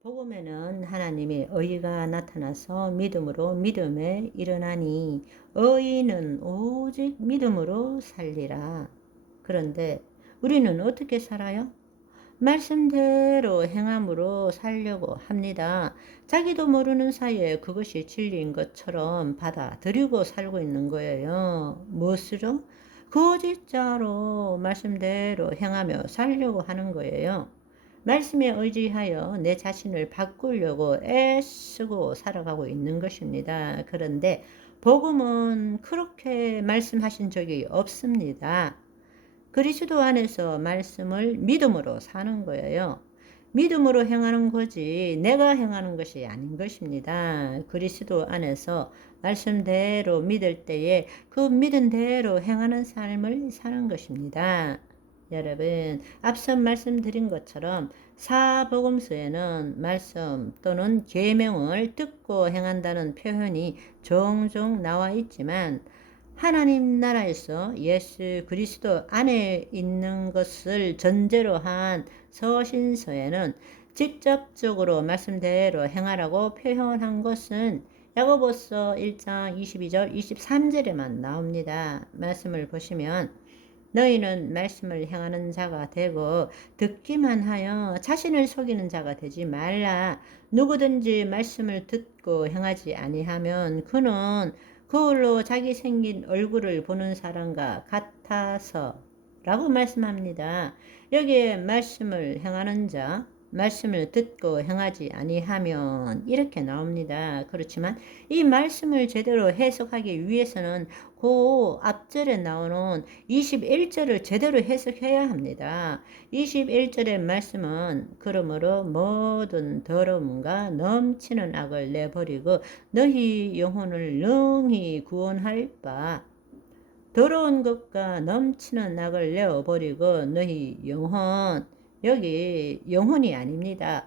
복음에는 하나님의 의가 나타나서 믿음으로 믿음에 일어나니 의인은 오직 믿음으로 살리라. 그런데 우리는 어떻게 살아요? 말씀대로 행함으로 살려고 합니다. 자기도 모르는 사이에 그것이 진리인 것처럼 받아들이고 살고 있는 거예요. 무엇으로? 거짓자로 말씀대로 행하며 살려고 하는 거예요. 말씀에 의지하여 내 자신을 바꾸려고 애쓰고 살아가고 있는 것입니다. 그런데 복음은 그렇게 말씀하신 적이 없습니다. 그리스도 안에서 말씀을 믿음으로 사는 거예요. 믿음으로 행하는 거지 내가 행하는 것이 아닌 것입니다. 그리스도 안에서 말씀대로 믿을 때에 그 믿은 대로 행하는 삶을 사는 것입니다. 여러분, 앞서 말씀드린 것처럼 사복음서에는 말씀 또는 계명을 듣고 행한다는 표현이 종종 나와 있지만 하나님 나라에서 예수 그리스도 안에 있는 것을 전제로 한 서신서에는 직접적으로 말씀대로 행하라고 표현한 것은 야고보서 1장 22절 23절에만 나옵니다. 말씀을 보시면 너희는 말씀을 행하는 자가 되고 듣기만 하여 자신을 속이는 자가 되지 말라. 누구든지 말씀을 듣고 행하지 아니하면 그는 그걸로 자기 생긴 얼굴을 보는 사람과 같아서 라고 말씀합니다. 여기에 말씀을 행하는 자, 말씀을 듣고 행하지 아니하면 이렇게 나옵니다. 그렇지만 이 말씀을 제대로 해석하기 위해서는 그 앞절에 나오는 21절을 제대로 해석해야 합니다. 21절의 말씀은 그러므로 모든 더러움과 넘치는 악을 내버리고 너희 영혼을 능히 구원할 바 더러운 것과 넘치는 악을 내어버리고 너희 영혼, 여기 영혼이 아닙니다.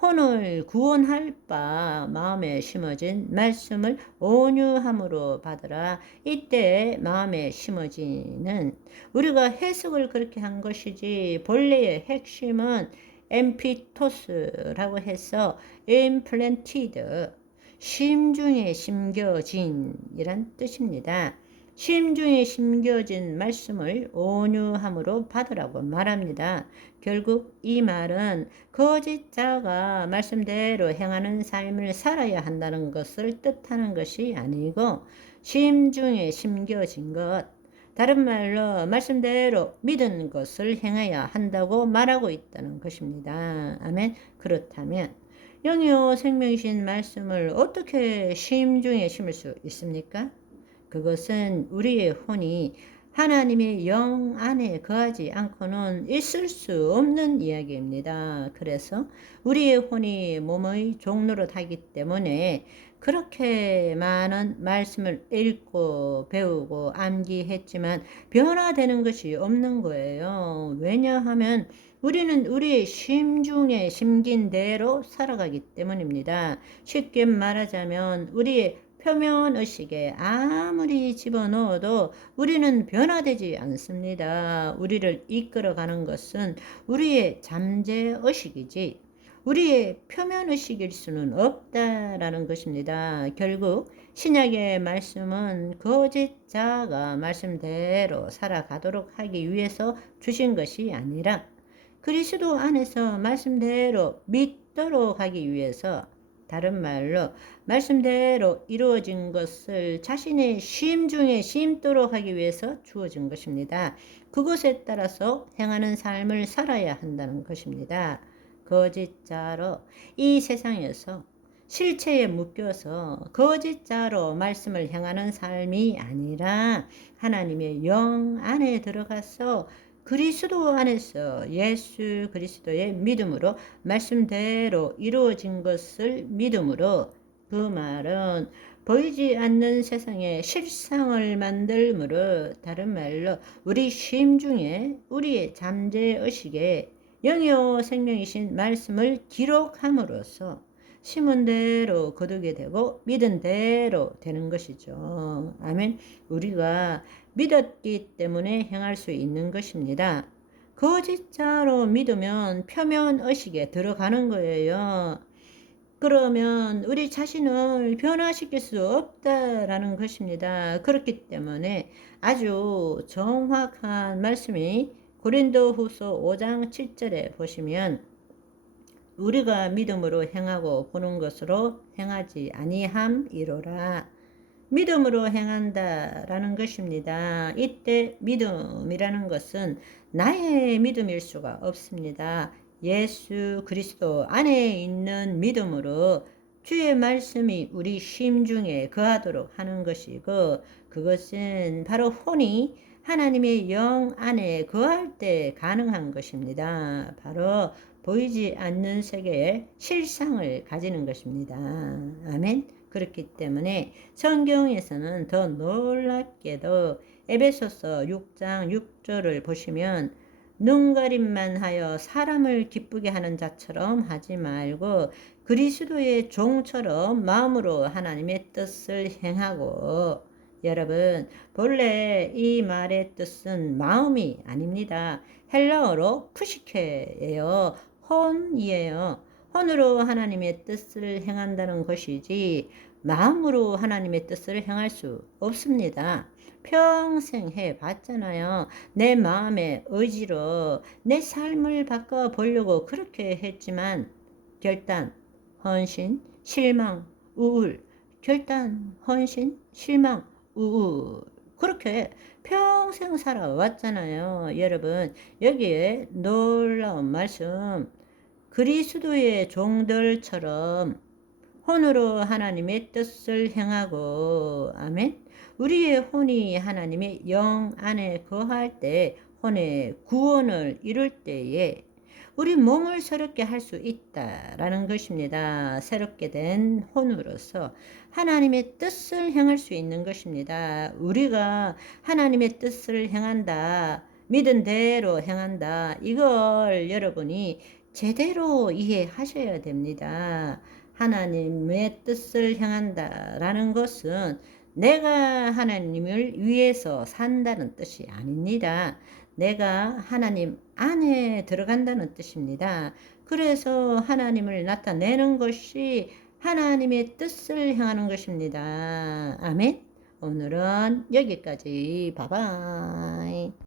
혼을 구원할 바 마음에 심어진 말씀을 온유함으로 받으라. 이때 마음에 심어지는 우리가 해석을 그렇게 한 것이지 본래의 핵심은 엠피토스라고 해서 implanted, 심중에 심겨진 이란 뜻입니다. 심중에 심겨진 말씀을 온유함으로 받으라고 말합니다. 결국 이 말은 거짓자가 말씀대로 행하는 삶을 살아야 한다는 것을 뜻하는 것이 아니고 심중에 심겨진 것, 다른 말로 말씀대로 믿은 것을 행해야 한다고 말하고 있다는 것입니다. 아멘. 그렇다면 영이요 생명이신 말씀을 어떻게 심중에 심을 수 있습니까? 그것은 우리의 혼이 하나님의 영 안에 거하지 않고는 있을 수 없는 이야기입니다. 그래서 우리의 혼이 몸의 종노릇하기 때문에 그렇게 많은 말씀을 읽고 배우고 암기했지만 변화되는 것이 없는 거예요. 왜냐하면 우리는 우리의 심중에 심긴 대로 살아가기 때문입니다. 쉽게 말하자면 우리의 표면의식에 아무리 집어넣어도 우리는 변화되지 않습니다. 우리를 이끌어가는 것은 우리의 잠재의식이지 우리의 표면의식일 수는 없다라는 것입니다. 결국 신약의 말씀은 거짓자가 말씀대로 살아가도록 하기 위해서 주신 것이 아니라 그리스도 안에서 말씀대로 믿도록 하기 위해서, 다른 말로 말씀대로 이루어진 것을 자신의 심중에 심도록 하기 위해서 주어진 것입니다. 그것에 따라서 행하는 삶을 살아야 한다는 것입니다. 거짓자로 이 세상에서 실체에 묶여서 거짓자로 말씀을 행하는 삶이 아니라 하나님의 영 안에 들어가서 그리스도 안에서 예수 그리스도의 믿음으로 말씀대로 이루어진 것을 믿음으로, 그 말은 보이지 않는 세상에 실상을 만들므로, 다른 말로 우리 심중에 우리의 잠재의식에 영이요 생명이신 말씀을 기록함으로써 심은 대로 거두게 되고 믿은 대로 되는 것이죠. 아멘. 우리가 믿었기 때문에 행할 수 있는 것입니다. 거짓자로 믿으면 표면의식에 들어가는 거예요. 그러면 우리 자신을 변화시킬 수 없다라는 것입니다. 그렇기 때문에 아주 정확한 말씀이 고린도후서 5장 7절에 보시면 우리가 믿음으로 행하고 보는 것으로 행하지 아니함이로라. 믿음으로 행한다라는 것입니다. 이때 믿음이라는 것은 나의 믿음일 수가 없습니다. 예수 그리스도 안에 있는 믿음으로 주의 말씀이 우리 심중에 거하도록 하는 것이고, 그것은 바로 혼이 하나님의 영 안에 거할 때 가능한 것입니다. 바로 보이지 않는 세계의 실상을 가지는 것입니다. 아멘. 그렇기 때문에 성경에서는 더 놀랍게도 에베소서 6장 6절을 보시면 눈가림만 하여 사람을 기쁘게 하는 자처럼 하지 말고 그리스도의 종처럼 마음으로 하나님의 뜻을 행하고. 여러분, 본래 이 말의 뜻은 마음이 아닙니다. 헬라어로 푸시케예요. 혼이에요. 혼으로 하나님의 뜻을 행한다는 것이지 마음으로 하나님의 뜻을 행할 수 없습니다. 평생 해봤잖아요. 내 마음의 의지로 내 삶을 바꿔보려고 그렇게 했지만 결단, 헌신, 실망, 우울, 결단, 헌신, 실망, 우울, 그렇게 평생 살아왔잖아요. 여러분, 여기에 놀라운 말씀, 그리스도의 종들처럼 혼으로 하나님의 뜻을 행하고. 아멘. 우리의 혼이 하나님의 영 안에 거할 때, 혼의 구원을 이룰 때에 우리 몸을 새롭게 할 수 있다라는 것입니다. 새롭게 된 혼으로서 하나님의 뜻을 행할 수 있는 것입니다. 우리가 하나님의 뜻을 행한다, 믿은 대로 행한다, 이걸 여러분이 제대로 이해하셔야 됩니다. 하나님의 뜻을 향한다라는 것은 내가 하나님을 위해서 산다는 뜻이 아닙니다. 내가 하나님 안에 들어간다는 뜻입니다. 그래서 하나님을 나타내는 것이 하나님의 뜻을 향하는 것입니다. 아멘. 오늘은 여기까지. 바이바이.